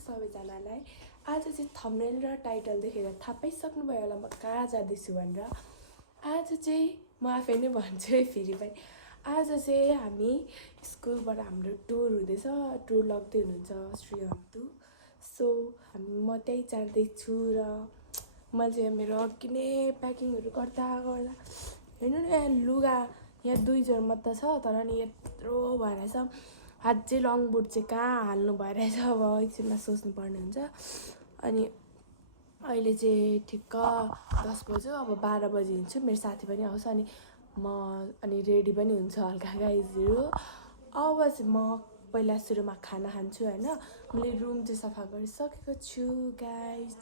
सबैजनालाई आज चाहिँ थम्बनेल र टाइटल देखेर थाहा पाइसक्नुभयो होला म कहाँ जाँदैछु भनेर। आज चाहिँ म आफै नै भन्छु है फेरि पनि, आज चाहिँ हामी स्कुलबाट हाम्रो टुर हुँदैछ, टुर लग्दै हुनुहुन्छ श्री हन्तु। सो म त्यही जाँदैछु र मैले चाहिँ मेरो अघि नै प्याकिङहरू गर्दा गर्दा हेर्नु न यहाँ लुगा यहाँ 2 जोर मात्र छ, तर नि यत्रो भएरहेछ। अझै लङ बुट चाहिँ कहाँ हाल्नु भइरहेछ, अब एकछिनमा सोच्नु पर्ने हुन्छ। अनि अहिले चाहिँ ठिक्क 10 बज्यो, अब 12 बजी हिँड्छु, मेरो साथी पनि आउँछ अनि अनि रेडी पनि हुन्छ हल्का गाइजहरू। अब चाहिँ म पहिला सुरुमा खाना खान्छु होइन। मैले रुम चाहिँ सफा गरिसकेको छु गाइज,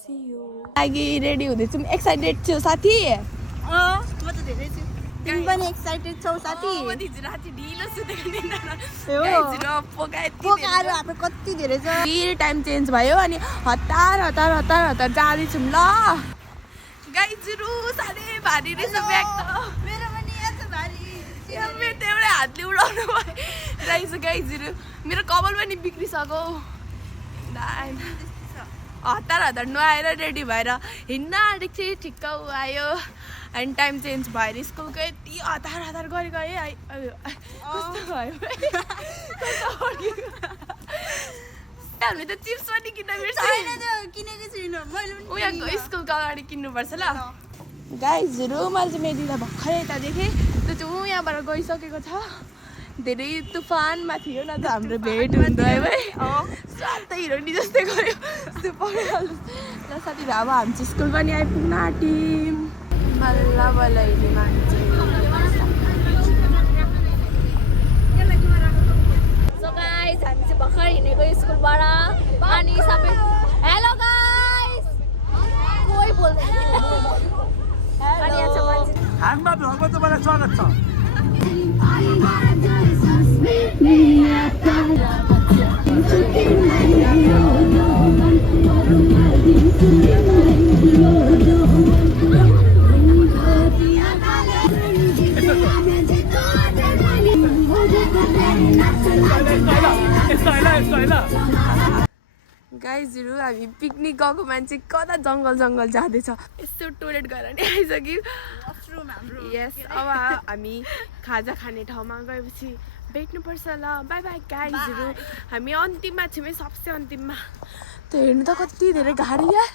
सी यू। लागि रेडी हुँदैछु, एक्साइटेड छु साथी। म त धेरै छु, तिमी पनि एक्साइटेड छौ साथी? म हिजो राति ढिलो सुतेको नि पोकाएर हाम्रो कति धेरै छ। फेरि टाइम चेन्ज भयो अनि हतार जाँदैछौँ ल गाइजहरू। साह्रै भारी रहेछ ब्याग त, मेरो पनि यस्तो भारी, मेरो त एउटै हातले उडाउनु भयो रहेछ गाइजहरू। मेरो कपाल पनि बिग्रिसक्यो, हतार नुहाएर रेडी भएर हिँड्न आँटेको थिएँ, ठिक्क आयो अनि टाइम चेन्ज भएर स्कुलको यति हतार गरे गएँ। कस्तो भयो हामीले त चिप्स पनि किन्न बिर्सेँ, किनेको छुइनँ मैले। उहाँको स्कुलको अगाडि किन्नुपर्छ ल गाइजहरू। मैले चाहिँ मेरो दिदा भर्खरै यता देखेँ, त्यो चाहिँ यहाँबाट गइसकेको छ। धेरै तुफानमा थियो न त हाम्रो भेट हुँदो है भाइ, स्वार्थ हिरोनी जस्तै गयो त्यो परिहाल्नु ल साथीहरू। अब हामी चाहिँ स्कुल पनि आइपुग्न आँट्यौँ, बल्ल बल्ल हिँड्यौँ हामी चाहिँ। सो गाइस हामी चाहिँ भर्खर हिँडेको स्कुलबाट अनि सबै हेलो गाइस कोही बोल्दैन अनि यहाँ छ मान्छे। हानमा भ्लगमा तपाईँलाई स्वागत छ। गाइजहरू हामी पिकनिक गएको मान्छे कता जङ्गल जाँदैछ, यस्तो टोइलेट गएर नि आइसक्यो। यस, अब हामी खाजा खाने ठाउँमा गएपछि भेट्नुपर्छ ल। बाई बाई गाइजहरू, हामी अन्तिममा छौँ है, सबसे अन्तिममा। त्यो हेर्नु त कति धेरै गाडी यार,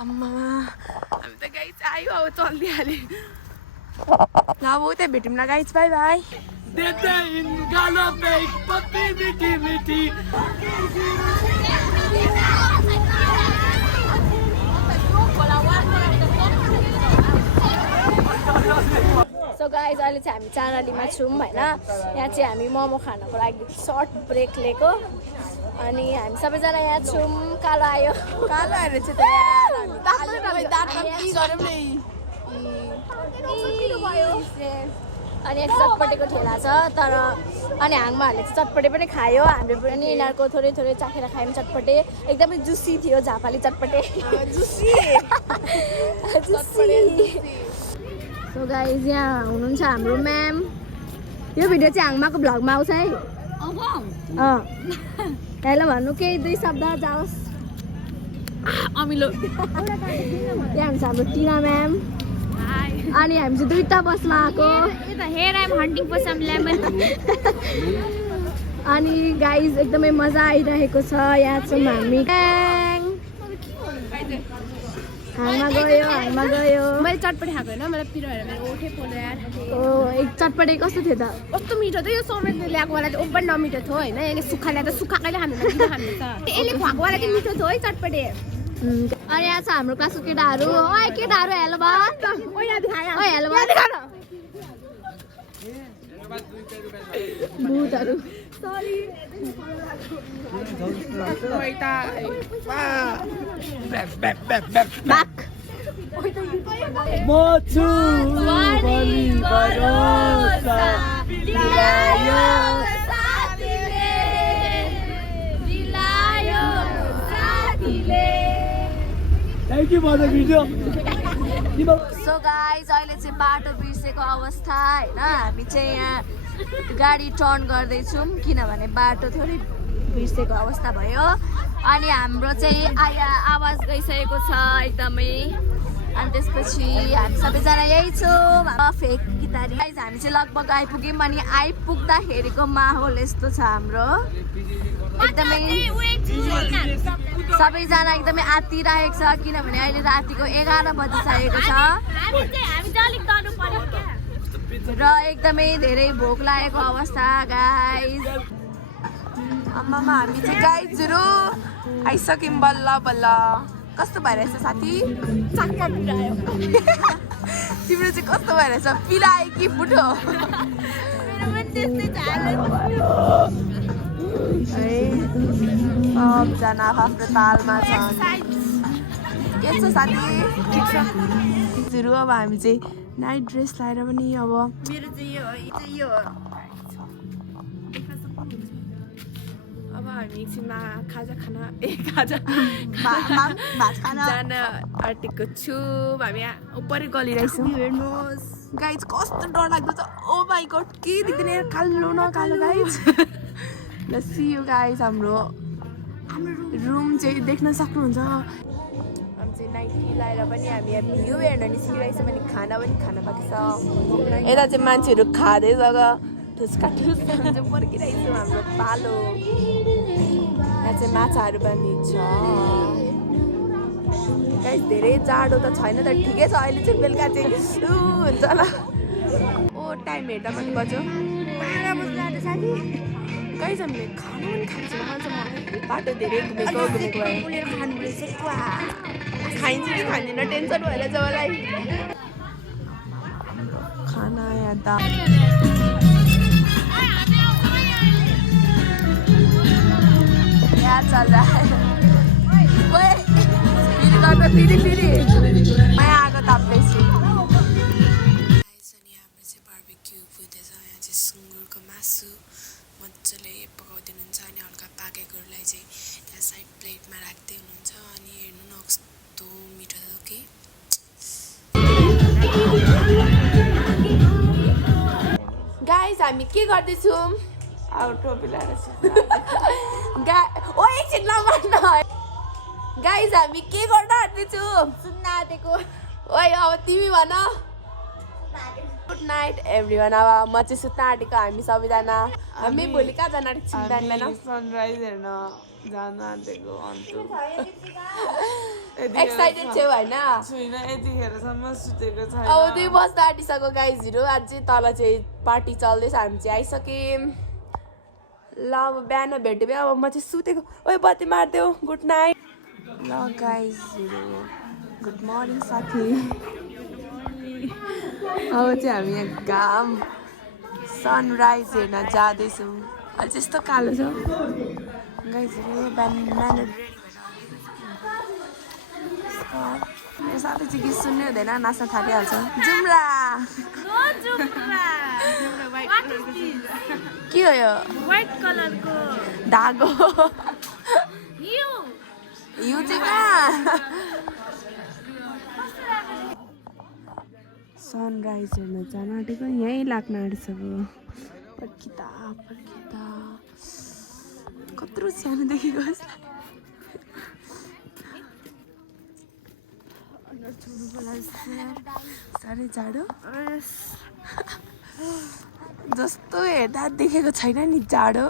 आम्मा हामी त गाइज आयो अब चलिदिइहाल्यो ल। अब उतै भेटौँ न guys, by by. So guys अहिले चाहिँ हामी चारालीमा छौँ होइन। यहाँ चाहिँ हामी मोमो खानको लागि सर्ट ब्रेक लिएको अनि हामी सबैजना यहाँ छौँ। कालो आयो, कालो आएर चाहिँ त यार हामी गरौँ नै। अनि एक चटपटेको ठेला छ तर अनि हाङमाहरूले चाहिँ चटपटे पनि खायो, हामीले पनि यिनीहरूको थोरै चाखेर खायौँ चटपटे। एकदमै जुसी थियो, झापाली चटपटे जुसी। सो गाइस यहाँ हुनुहुन्छ हाम्रो म्याम। यो भिडियो चाहिँ हाङमाको भ्लगमा आउँछ है। हेलो भन्नु केही 2 शब्द जाओस् अमिलो। यहाँ हुन्छ हाम्रो टिना म्याम अनि हामी चाहिँ 2टा बसमा आएको। अनि गाइज एकदमै मजा आइरहेको छ, यहाँ छौँ हामी। हाङमा गयो मैले चटपटे खाएको होइन, मलाई पिरो भएर मेरो ओठै पोल्यो यार। एक चटपटे कस्तो थियो त? कस्तो मिठो थियो। यो समेत ल्याएको वाला चाहिँ ओभर नमिठो थियो होइन। यसले सुक्खा ल्याएर सुक्खाकैले खानु यसले खुवाएको वाला चाहिँ मिठो थियो है चटपटे। अनि यहाँ छ हाम्रो क्लासको केटाहरू। ओए केटाहरू हेलो भन। ओए हेलो भन भूतहरू। सो मछु बलि भरोसा दिलायो thank you for the video so guys अहिले चाहिँ बाटो बिर्सेको अवस्था होइन हामी चाहिँ यहाँ गाडी टर्न गर्दैछौँ किनभने बाटो थोरै बिर्सेको अवस्था भयो अनि हाम्रो चाहिँ आवाज गइसकेको छ एकदमै अनि त्यसपछि हामी सबैजना यही छौँ फेक गिटारी गाइज हामी चाहिँ लगभग आइपुग्यौँ अनि आइपुग्दाखेरिको माहौल यस्तो छ हाम्रो एकदमै सबैजना एकदमै आत्तिरहेको छ किनभने अहिले रातिको 11 बजिसकेको छ र एकदमै धेरै भोक लागेको अवस्था गाइज आमामा हामी चाहिँ गाइजहरू आइसक्यौँ बल्ल बल्ल कस्तो भइरहेछ साथी तिम्रो चाहिँ कस्तो भइरहेछ पिलायो कि फुटो सबजना आफ्नो तालमा छन् के छ साथी ठिक छ अब हामी चाहिँ नाइट ड्रेस लगाएर पनि अब मेरो चाहिँ यो अब हामी एकछिनमा खाजा जान आँटेको छु हामी उपरै गलिरहेछौँ हेर्नुहोस् गाइज कस्तो डरलाग्दो छ ओ माई गॉड के देख्दैन कालो न कालो गाइज ल सी यू गाइज हाम्रो रुम चाहिँ देख्न सक्नुहुन्छ हामी चाहिँ नाइटी लगाएर पनि हामी यहाँ भ्यू हेर्न निस्किरहेछौँ अनि खाना पनि खान बाँकी छ यता चाहिँ मान्छेहरू खाँदै जग्गा ठुस्का चाहिँ पर्खिरहेछौँ हाम्रो पालो यहाँ चाहिँ माछाहरू पनि छ गाइस धेरै जाडो त छैन त ठिकै छ अहिले चाहिँ बेलुका चाहिँ हुन्छ होला ओ टाइम हेर्दा पनि बज्यो 12 बज्नु आँट्यो साथी गाइस हामीले खानु पनि खान्छ बाटो धेरै घुमेको भयो खाइन्छ कि खाँदैन टेन्सन भइरहेछ मलाई खाना यहाँ त चल रहा है फेरि माया आगो ताप्दैछु अनि हाम्रो चाहिँ बार्बिक्यू हुँदैछ यहाँ चाहिँ सुँगुरको मासु मजाले पकाउँदिनुहुन्छ अनि हल्का पाकेकोहरूलाई चाहिँ त्यहाँ साइड प्लेटमा राख्दै हुनुहुन्छ अनि हेर्नु न कस्तो मिठो छ कि गाइस हामी के गर्दैछौँ अब टोपी लगाएर एकछिन नमान्न गाइस हामी के गर्न आँट्दैछौँ सुन्न आँटेको ओइ अब तिमी भन गुड नाइट एभ्रिवान अब म चाहिँ सुत्न आँटेको हामी सबैजना हामी भोलि कहाँ जान आँटेको छौँ बिहान सनराइज हेर्न जान आँटेको अन्त एक्साइटेड छेउ होइन छुइनँ यतिखेरसम्म सुतेको छैन अब 2 बज्दा आँटिसक्यो गाइजहरू अझै तल चाहिँ पार्टी चल्दैछ हामी चाहिँ आइसक्यौँ ल अब बिहान भेट्यो अब म चाहिँ सुतेको ओइ बत्ती मारिदेऊ गुड नाइट ल गाइजहरू गुड मर्निङ साथी अब चाहिँ हामी यहाँ घाम सनराइज हेर्न जाँदैछौँ अहिले त्यस्तो कालो छ गाइजहरू बिहान रेडी मेरो साथी चाहिँ गीत सुन्नै हुँदैन नाच्न थालिहाल्छ जुम्रा के हो यो व्हाइट कलरको धागो यो चाहिँ कहाँ सनराइज हेर्न जान आँटेको यहीँ लाग्न आँटिसक्यो पर्खिँदा कत्रो सानो देखेको साह्रै जाडो जस्तो हेर्दा देखेको छैन नि जाडो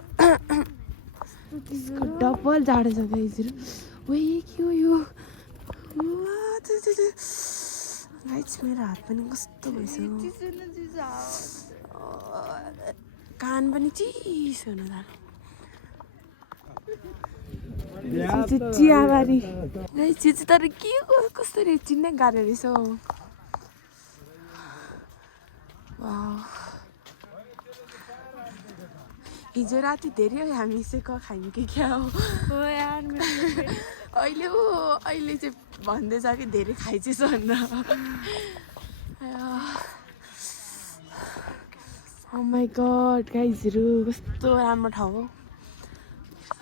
डबल जाडो छ गाइजहरू ओइ के हो यो गाइज मेरो हात पनि कस्तो भइसक्यो कान पनि चिसो हुन थाल्यो चियाबारी चिज तर के कसरी चिन्नै गाह्रो रहेछ हौ हिजो राति धेरै हामी सेक खायौँ कि क्या हो अहिले चाहिँ भन्दैछ कि धेरै खाइछस् भनेर ओ माई गड गाइजहरू कस्तो राम्रो ठाउँ हो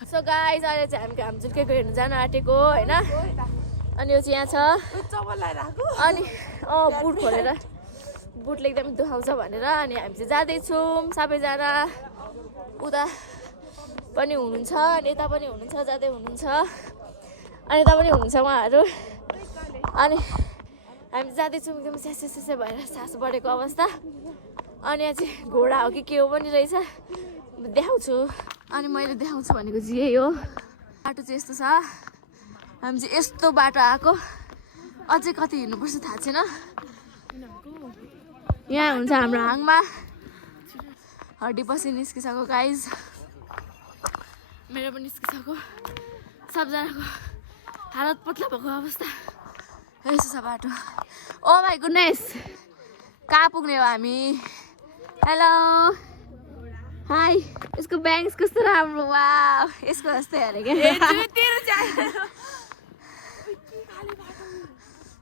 सो गाइस अहिले चाहिँ हामी घामझुल्केको हेर्नु जान आँटेको होइन अनि यो चाहिँ यहाँ छ अनि बुट खोलेर बुटले एकदमै दुखाउँछ भनेर अनि हामी चाहिँ जाँदैछौँ सबैजना उता पनि हुनुहुन्छ अनि यता पनि हुनुहुन्छ जाँदै हुनुहुन्छ अनि यता पनि हुनुहुन्छ उहाँहरू अनि हामी जाँदैछौँ एकदम स्यासे भएर सास बढेको अवस्था अनि यहाँ चाहिँ घोडा हो कि के हो पनि रहेछ देखाउँछु अनि मैले देखाउँछु भनेको चाहिँ यही हो बाटो चाहिँ यस्तो छ हामी चाहिँ यस्तो बाटो आएको अझै कति हिँड्नुपर्छ थाहा छैन यहाँ हुन्छ हाम्रो हाङमा हड्डी पछि निस्किसक्यो गाइज मेरो पनि निस्किसक्यो सबजनाको हालत पत्ला भएको अवस्था यस्तो छ बाटो ओ माई गुडनेस कहाँ पुग्ने हो हामी हेलो हाई यसको ब्याङ्क्स कस्तो राम्रो वा यसको जस्तै अरे क्या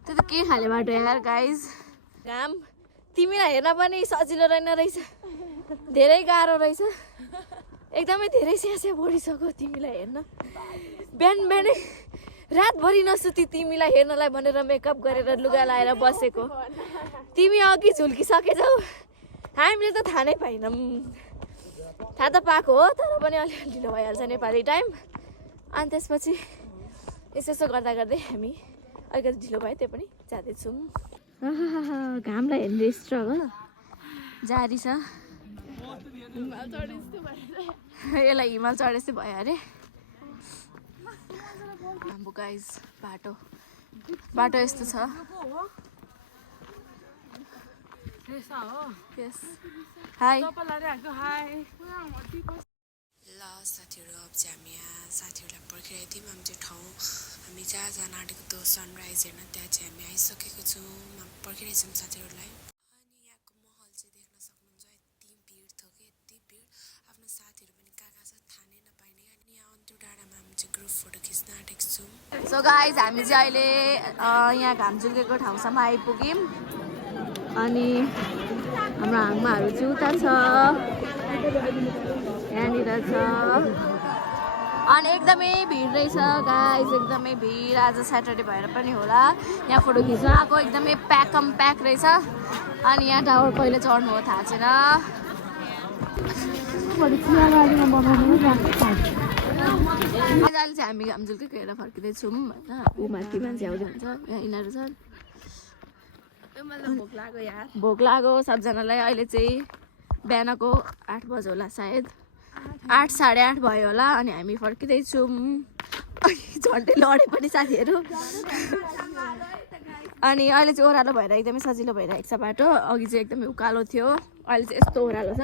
त्यो त के खाले बाटो यार गाइज घाम तिमीलाई हेर्न पनि सजिलो रहेछ धेरै गाह्रो रहेछ एकदमै धेरै स्यास्या बढिसक्यो तिमीलाई हेर्न बिहानै रातभरि नसुती तिमीलाई हेर्नलाई भनेर मेकअप गरेर लुगा लाएर बसेको तिमी अघि झुल्किसकेछौ हामीले त थाहा नै पाइनौँ थाहा त पाएको हो तर पनि अलिअलि ढिलो भइहाल्छ नेपाली टाइम अनि त्यसपछि यसो गर्दा गर्दै हामी अलिकति ढिलो भयो त्यो पनि जाँदैछौँ घामलाई हेर्ने स्ट्रगल जारी छ यसलाई हिमाल चढे जस्तै भयो अरे हाम्रो गाइज बाटो यस्तो छ हाई ल साथीहरू अब चाहिँ हामी यहाँ साथीहरूलाई पर्खिरहेको थियौँ हामी चाहिँ ठाउँ हामी जहाँ जान आँटेको त्यो सनराइज हेर्न त्यहाँ चाहिँ हामी आइसकेको छौँ पर्खिरहेछौँ साथीहरूलाई अनि यहाँको माहौल चाहिँ देख्न सक्नुहुन्छ यति भिड थियो कि यति भिड आफ्नो साथीहरू पनि कहाँ छ थाहा नै नपाइने अनि यहाँ अन्त्य डाँडामा हामी चाहिँ ग्रुप फोटो खिच्न आँटेको छौँ सो गाइज हामी चाहिँ अहिले यहाँ घामझुल्केको ठाउँसम्म आइपुग्यौँ अनि हाम्रो हाङमाहरू चाहिँ उता छ यहाँनिर छ अनि एकदमै भिड रहेछ गाइज एकदमै भिड आज स्याटरडे भएर पनि होला यहाँ फोटो खिच्न आएको एकदमै प्याक रहेछ अनि यहाँ टावर कहिले चढ्नु हो थाहा छैन अहिले चाहिँ हामी घामझुल्केको हेरेर फर्किँदैछौँ होइन ऊ माथि मान्छे आउँदै हुन्छ यहाँ यिनीहरू छ भोक लाग्यो सबजनालाई अहिले चाहिँ बिहानको 8 बजे होला सायद 8 साढे 8 भयो होला अनि हामी फर्किँदैछौँ झन्डै लडे पनि साथीहरू अनि अहिले चाहिँ ओह्रालो भएर एकदमै सजिलो भइरहेको छ बाटो अघि चाहिँ एकदमै उकालो थियो अहिले चाहिँ यस्तो ओह्रालो छ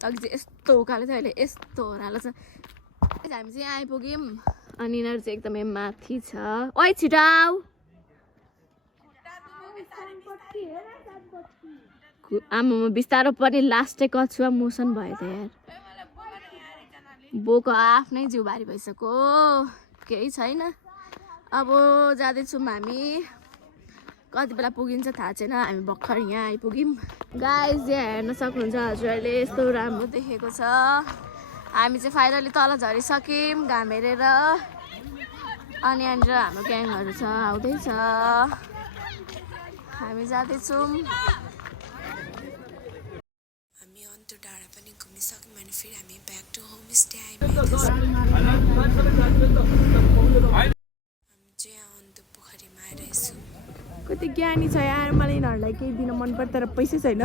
अघि चाहिँ यस्तो उकालो थियो अहिले यस्तो ओह्रालो छ हामी चाहिँ यहाँ आइपुग्यौँ अनि यिनीहरू चाहिँ एकदमै माथि छ ओइ छिटो आऊ आमामा बिस्तारो पनि लास्टै कछुवा मोसन भयो त यार बोको आफ्नै जिउ भारी भइसक्यो केही छैन अब जाँदैछौँ हामी कति बेला पुगिन्छ थाहा छैन हामी भर्खर यहाँ आइपुग्यौँ गाइज यहाँ हेर्न सक्नुहुन्छ हजुरहरूले यस्तो राम्रो देखेको छ हामी चाहिँ फाइनली तल झरिसक्यौँ घाम हेरेर अनि यहाँनिर हाम्रो ग्याङहरू छ आउँदैछ हामी जाँदैछौँ हामी अन्त्य डाँडा पनि घुमिसक्यौँ अनि फेरि हामी ब्याक टु होमस्टे आइपुग्यौँ हामी चाहिँ यहाँ अन्त्य पोखरीमा आइरहेछौँ कति ज्ञानी छ यार मलाई यिनीहरूलाई केही दिन मन पर्छ तर पैसै छैन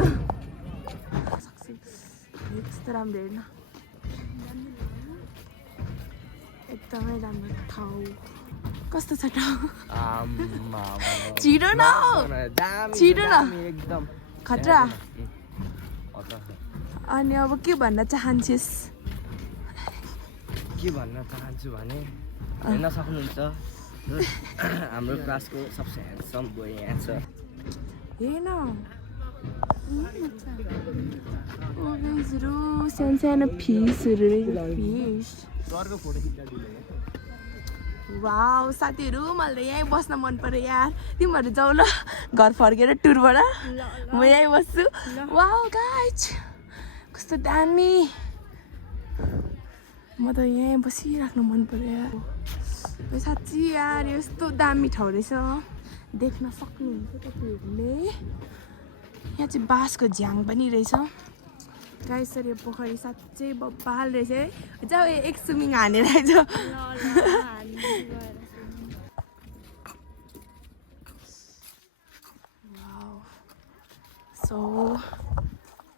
कस्तो राम्रो हेर्न एकदमै राम्रो ठाउँ कस्तो छ ठाउँ छिटो न एकदम खतरा अनि अब के भन्न चाहन्छस् के भन्न चाहन्छु भने हेर्न सक्नुहुन्छ हाम्रो क्लासको सबसे ह्यान्डसम बोय यहाँ छ हेर्न सानो सानो फिसहरू फिस वाउ साथीहरू मलाई त यहीँ बस्न मन पर्यो यार तिमीहरू जाऊ ल घर फर्केर टुरबाट म यहीँ बस्छु वाउ गाइज कस्तो दामी म त यहीँ बसिराख्नु मन पर्यो यार साँच्ची यार यस्तो दामी ठाउँ रहेछ देख्न सक्नुहुन्छ तपाईँहरूले यहाँ चाहिँ बाँसको झ्याङ पनि रहेछ गाइस सर यो पोखरी साँच्चै बब्बाल रहेछ है जाऊ एक स्विमिङ हानेर आइज सो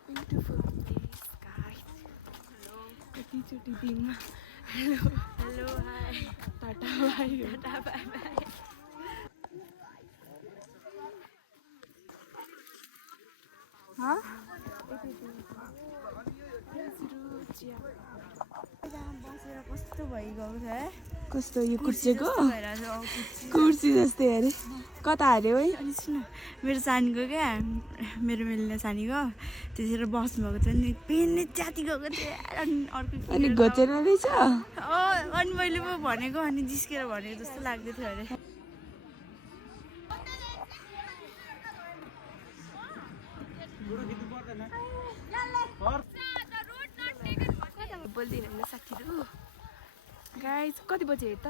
ब्युटिफुल प्लेस गाइस कतिचोटि दिनमा hello hello hi tata bye tata bye by कस्तो भइगएको छ है कस्तो यो कुर्सीको कुर्सी जस्तै अरे कता हार्यो है अनि सुन मेरो सानीको क्या मेरो मिल्ने सानीको त्यतिखेर बस्नुभएको थियो नि पेनले च्याति गएको थियो अनि अर्को अनि घोचेर रहेछ अनि मैले पो भनेको अनि जिस्केर भनेको जस्तो लाग्दै थियो अरे बोल्दैन होइन साथीहरू गाइस कति बजे हेर त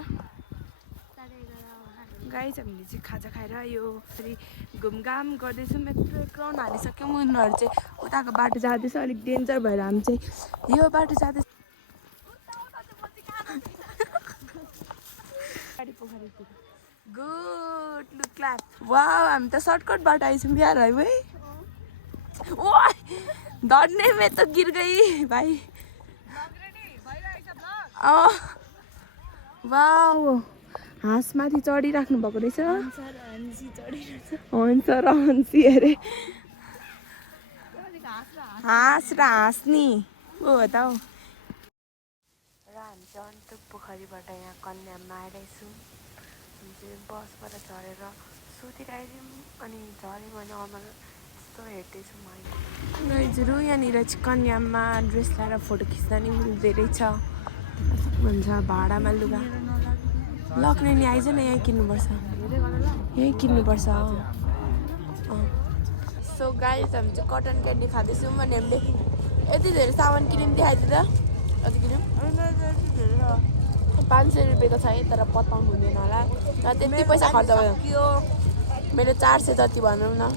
गाइस हामीले चाहिँ खाजा खाएर यो फेरि घुमघाम गर्दैछौँ यत्रो क्राउन हालिसक्यौँ उनीहरू चाहिँ उताको बाटो जाँदैछ अलिक डेन्जर भएर हामी चाहिँ यो बाटो जाँदैछ गुड लुक क्ल्याप वाउ हामी त सर्टकट बाटो आइछौँ बिहार है भाइ ओ डरने में तो गिर गई भाइ वाउ हाँसमाथि चढिराख्नु भएको रहेछ हन्छ र हन्सी अरे हाँस र हाँस्नी हो त हौ र हामी चाहिँ अन्तुक पोखरीबाट यहाँ कन्याममा आइरहेछौँ हामी चाहिँ बसबाट झरेर सुतिरहेछौँ अनि झऱ्यौँ भने अमर यस्तो हेर्दैछौँ अहिले यहाँनिर चाहिँ कन्याममा ड्रेस लगाएर फोटो खिच्दा नि मिल्दै रहेछ भन्छ भाडामा लुगा लक्ने नि आइज न यहीँ किन्नुपर्छ यहीँ किन्नुपर्छ सो गाइस हामी चाहिँ कटन क्यान्डी खाँदैछौँ अनि हामीले यति धेरै सामान किन्यौँ देखाइदिँदा कति किन्यौँ 500 रुपियाँको छ है तर पत्ताउनु हुँदैन होला त्यति पैसा खर्च भयो मेरो 400 जति भनौँ न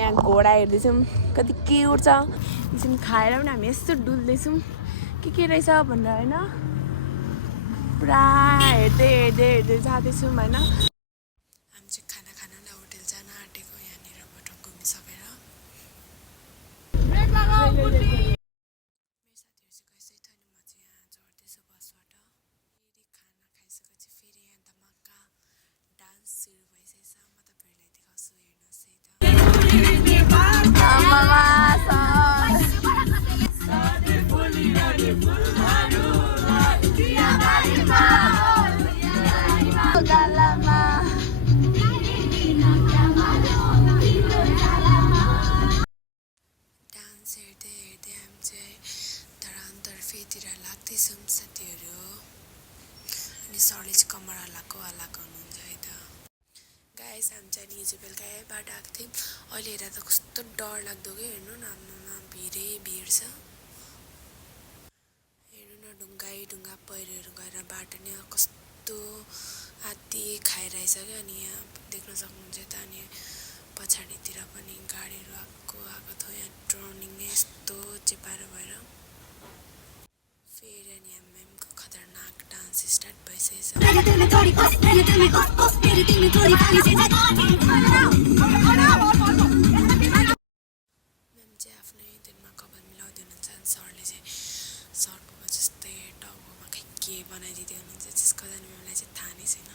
यहाँ घोडा हेर्दैछौँ कति क्युट छ एकछिन खाएर पनि हामी यस्तो डुल्दैछौँ के रहेछ भनेर होइन पुरा हेर्दै हेर्दै हेर्दै जाँदैछौँ होइन हामी चाहिँ खाना खानलाई होटेल जान आँटेको यहाँनिरबाट घुमिसकेर मेरो साथीहरू चाहिँ कसै थियो नि म चाहिँ यहाँ झर्दैछु बसबाट फेरि खाना खाइसकेपछि फेरि यहाँ धमाका डान्स सुरु भइसकेछ म तपाईँहरूलाई देखाउँछु हेर्नुहोस् डान्स हेर्दै हेर्दै हामी चाहिँ धरानतर्फेतिर लाग्दैछौँ साथीहरू अनि सरले चाहिँ कमर हल्लाएको हुनुहुन्छ है त गाइस हामी चाहिँ हिजो बेलुका यहीँबाट आएको थियौँ अहिले हेर्दा त कस्तो डर लाग्दो क्या हेर्नु न हाम्रोमा भिडै भिड छ हेर्नु न ढुङ्गा पहिरोहरू गएर बाटो नि कस्तो आदि खाइरहेछ क्या अनि यहाँ देख्न सक्नुहुन्छ त अनि पछाडितिर पनि गाडीहरू आएको थियो यहाँ टर्निङ यस्तो चेपारो भएर फेरि अनि एमएमको खतरनाक डान्स स्टार्ट भइसकेछ म्याम चाहिँ आफ्नै दिनमा कपाल मिलाउँदै हुनुहुन्छ अनि सरले चाहिँ सरको जस्तै टाउकोमा खै के बनाइदिँदै हुनुहुन्छ त्यसको लागि म्यामलाई चाहिँ थाहा नै छैन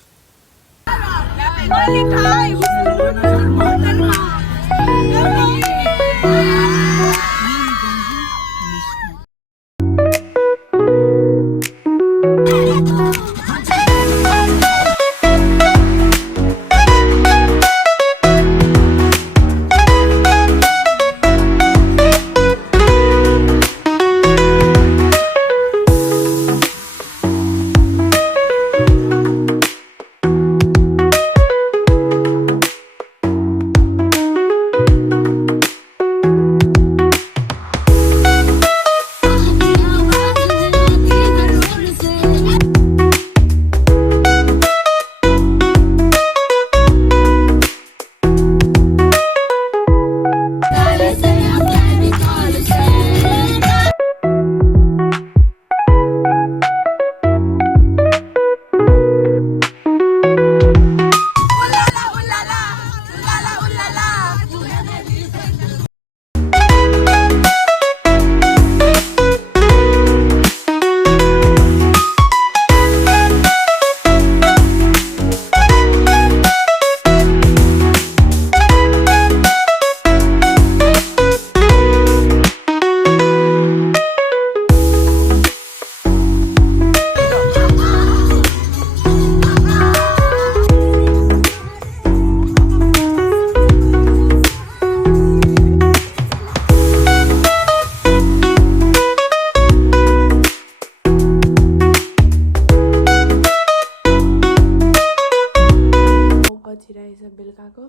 बजिरहेछ बेलुकाको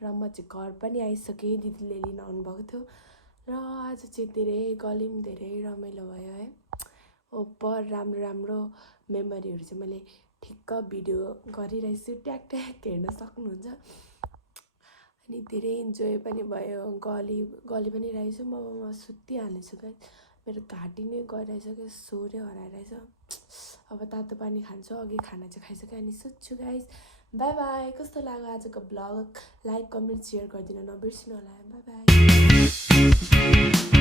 र म चाहिँ घर पनि आइसकेँ दिदीले लिन आउनुभएको थियो र आज चाहिँ धेरै गल्यौँ धेरै रमाइलो भयो है ओपर राम्रो राम्रो मेमोरीहरू चाहिँ मैले ठिक्क भिडियो गरिरहेछु ट्याक ट्याक हेर्न सक्नुहुन्छ अनि धेरै इन्जोय पनि भयो गली पनि रहेछु म सुत्तिहालेछु गाइस मेरो घाँटी नै गइरहेछ क्या सोरै हराइरहेछ अब तातो पानी खान्छु अघि खाना चाहिँ खाइसकेँ अनि सुत्छु गाइस बाई बाई कस्तो लाग्यो आजको ब्लग लाइक कमेन्ट सेयर गरिदिन नबिर्सिनु होला बाई बाई